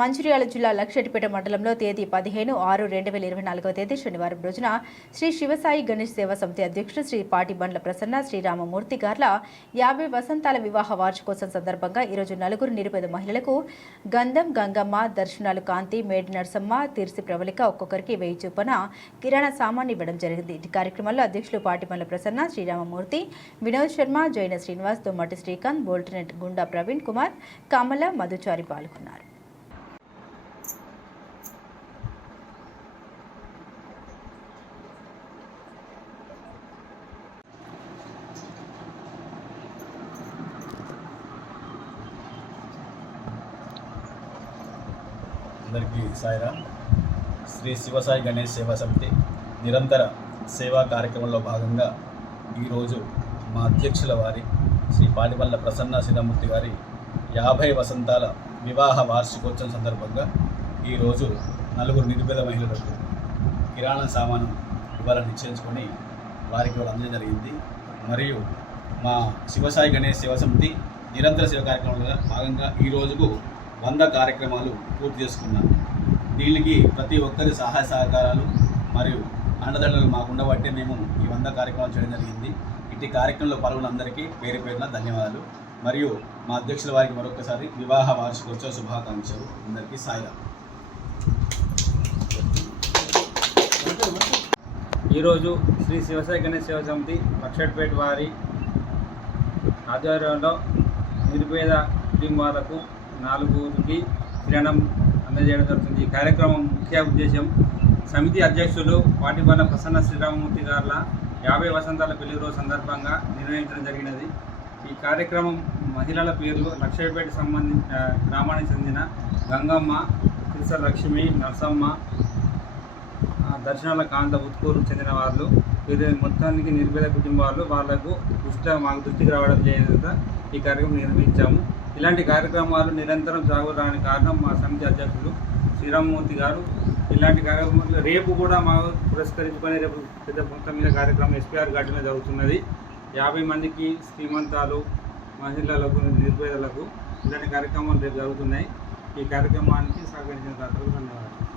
మంచిర్యాల జిల్లా లక్షటిపేట మండలంలో తేదీ పదిహేను ఆరు రెండు వేల ఇరవై నాలుగవ తేదీ శనివారం రోజున శ్రీ శివసాయి గణేష్ సేవా సమితి అధ్యక్షుడు శ్రీ పాటి బండ్ల ప్రసన్న శ్రీరామమూర్తి గార్ల యాభై వసంతాల వివాహ వార్షికోత్సవం సందర్భంగా ఈరోజు నలుగురు నిరుపేద మహిళలకు గంధం గంగమ్మ దర్శనాలు కాంతి మేడి నరసమ్మ తీర్సి ప్రవళిక ఒక్కొక్కరికి వెయ్యి చొప్పున కిరాణా సామాన్ ఇవ్వడం జరిగింది. ఈ కార్యక్రమంలో అధ్యక్షులు పాటి బండ్ల ప్రసన్న శ్రీరామమూర్తి వినోద్ శర్మ జైన శ్రీనివాస్ దుమ్మటి శ్రీకాంత్ బోల్టనెట్ గుండా ప్రవీణ్ కుమార్ కమల మధుచారి పాల్గొన్నారు. అందరికీ సాయిరామ్. శ్రీ శివసాయి గణేష్ సేవా సమితి నిరంతర సేవా కార్యక్రమంలో భాగంగా ఈరోజు మా అధ్యక్షుల వారి శ్రీ పాటిపల్ల ప్రసన్న శ్రీరామూర్తి గారి యాభై వసంతాల వివాహ వార్షికోత్సవం సందర్భంగా ఈరోజు నలుగురు నిరుపేద మహిళలకు కిరాణా సామాను ఇవ్వాలని నిశ్చయించుకొని వారికి వాళ్ళు అందజేయడం జరిగింది. మరియు మా శివసాయి గణేష్ శివ సమితి నిరంతర సేవ కార్యక్రమంలో భాగంగా ఈ రోజుకు వంద కార్యక్రమాలు పూర్తి చేసుకున్నాం. దీనికి ప్రతి ఒక్కరి సహాయ సహకారాలు మరియు అండదండలు మాకు ఉండబట్టే మేము ఈ వంద కార్యక్రమాలు చేయడం జరిగింది. ఇట్టి కార్యక్రమంలో పాల్గొన్న అందరికీ పేరు పేరున ధన్యవాదాలు. మరియు మా అధ్యక్షుల వారికి మరొకసారి వివాహ వార్షికోత్సవ శుభాకాంక్షలు. అందరికీ సాయిరామ్ ఈరోజు శ్రీ శివసాయి గణేష్ శివ సమితి పక్షట్పేట వారి ఆధ్వర్యంలో నిరుపేద కుటుంబాలకు నాలుగురికి కిరణం అందజేయడం జరుగుతుంది. ఈ కార్యక్రమం ముఖ్య ఉద్దేశం సమితి అధ్యక్షులు పాటిపల్ల ప్రసన్న శ్రీరామమూర్తి గారుల యాభై వసంతాల పెళ్ళి రోజు సందర్భంగా నిర్వహించడం జరిగినది. ఈ కార్యక్రమం మహిళల పేర్లు లక్ష్మీపేట సంబంధి గ్రామానికి చెందిన గంగమ్మ తిరుస లక్ష్మి నరసమ్మ దర్శనాల కాంత ఉత్కూరు చెందిన వాళ్ళు వీరి మొత్తానికి నిర్భేద కుటుంబాలు వాళ్ళకు దృష్టి మాకు దృష్టికి రావడం చేత ఈ కార్యక్రమం నిర్వహించాము. ఇలాంటి కార్యక్రమాలు నిరంతరం సాగుతానికి కారణం మా సమితి అధ్యక్షులు శ్రీరామమూర్తి గారు. ఇలాంటి కార్యక్రమాలు రేపు కూడా మా పురస్కరించుకొని రేపు పెద్ద మొత్తం మీద కార్యక్రమం ఎస్పీఆర్ ఘాట్ మీద జరుగుతున్నది. యాభై మందికి శ్రీమంతాలు మహిళలకు నిర్పేదలకు ఇలాంటి కార్యక్రమాలు రేపు జరుగుతున్నాయి. ఈ కార్యక్రమానికి సహకరించిన దాతలకు ధన్యవాదాలు.